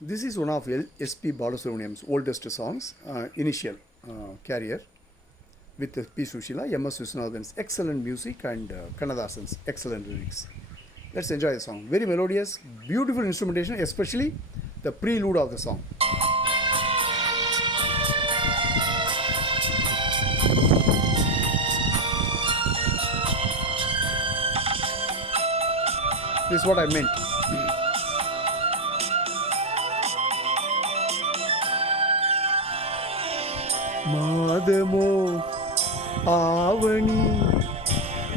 This is one of S.P. Balasubramaniam's oldest songs, initial career, with P. Sushila, M.S. Viswanathan's excellent music and Kannadasan's excellent lyrics. Let's enjoy the song. Very melodious, beautiful instrumentation, especially the prelude of the song. This is what I meant. மாதமோ ஆவணி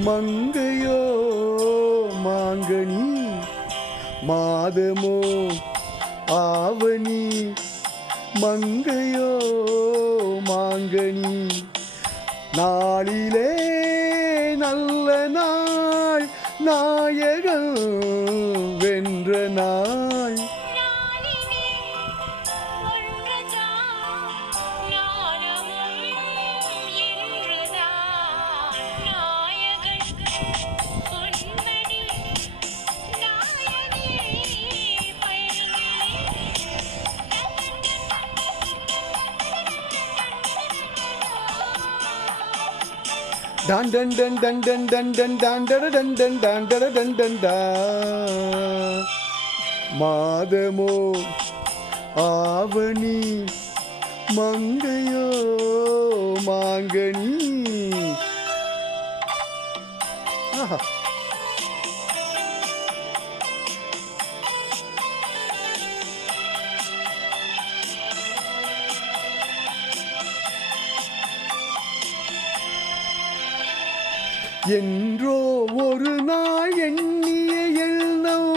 மங்கையோ மாங்கனி மாதமோ ஆவணி மங்கையோ மாங்கனி நாளிலே நல்ல நாள் நாயகன் வென்ற நாள் டான் டன் டன் டன் டன் டன் டன் டான் டட டன் டன் டான் டட டன் டன் டா மாதமோ ஆவணி மங்கையோ மாங்கனி. ஆஹா, என்றோ ஒரு நாள் எண்ணிய எண்ணம்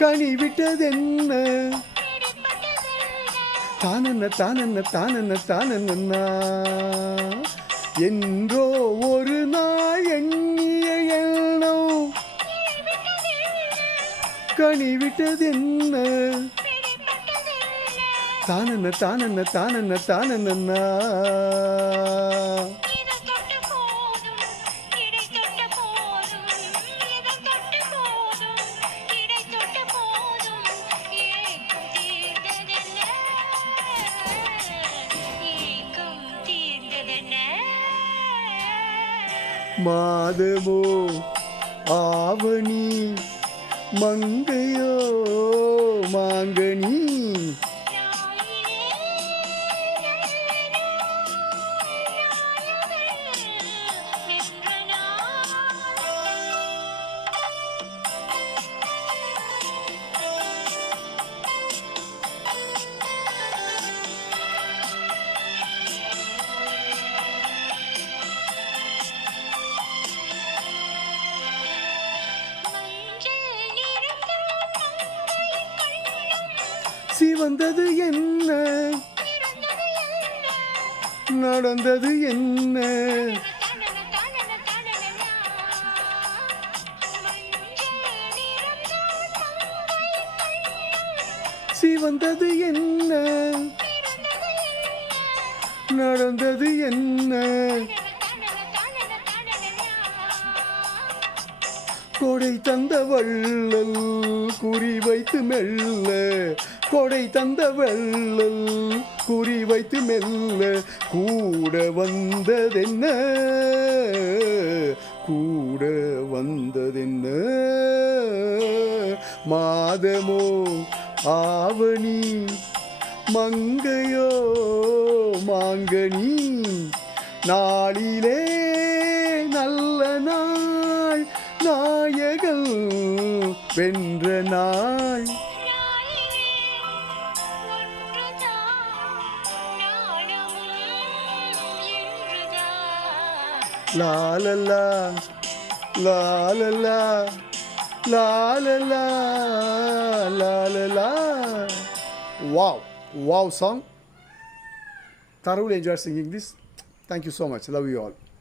கனிவிட்டதென்ன தானன்ன தானன்ன தானன்ன தானன்னா. என்றோ ஒரு நாள் எண்ணிய எண்ணம் கனிவிட்டதென்ன தானன்ன தானன்ன தானன்ன தானன்னா. மாதமோ ஆவணி மங்கையோ மாங்கனி. சிவந்தது என்ன நடந்தது என்ன சிவந்தது என்ன நடந்தது என்ன. கொடை தந்த வள்ளல் குறி வைத்து மெல்ல கொடை தந்த வள்ளல் குறி வைத்து மெல்ல கூட வந்ததென்ன கூட வந்ததென்ன. மாதமோ ஆவணி மங்கையோ மாங்கனி நாளிலே நல்ல நாள் நாயகன் வென்ற நாள். லா லா லா லா லா லா லா லா லா லா லா லா. Wow, wow song. Thoroughly enjoyed singing this. Thank you so much. Love you all.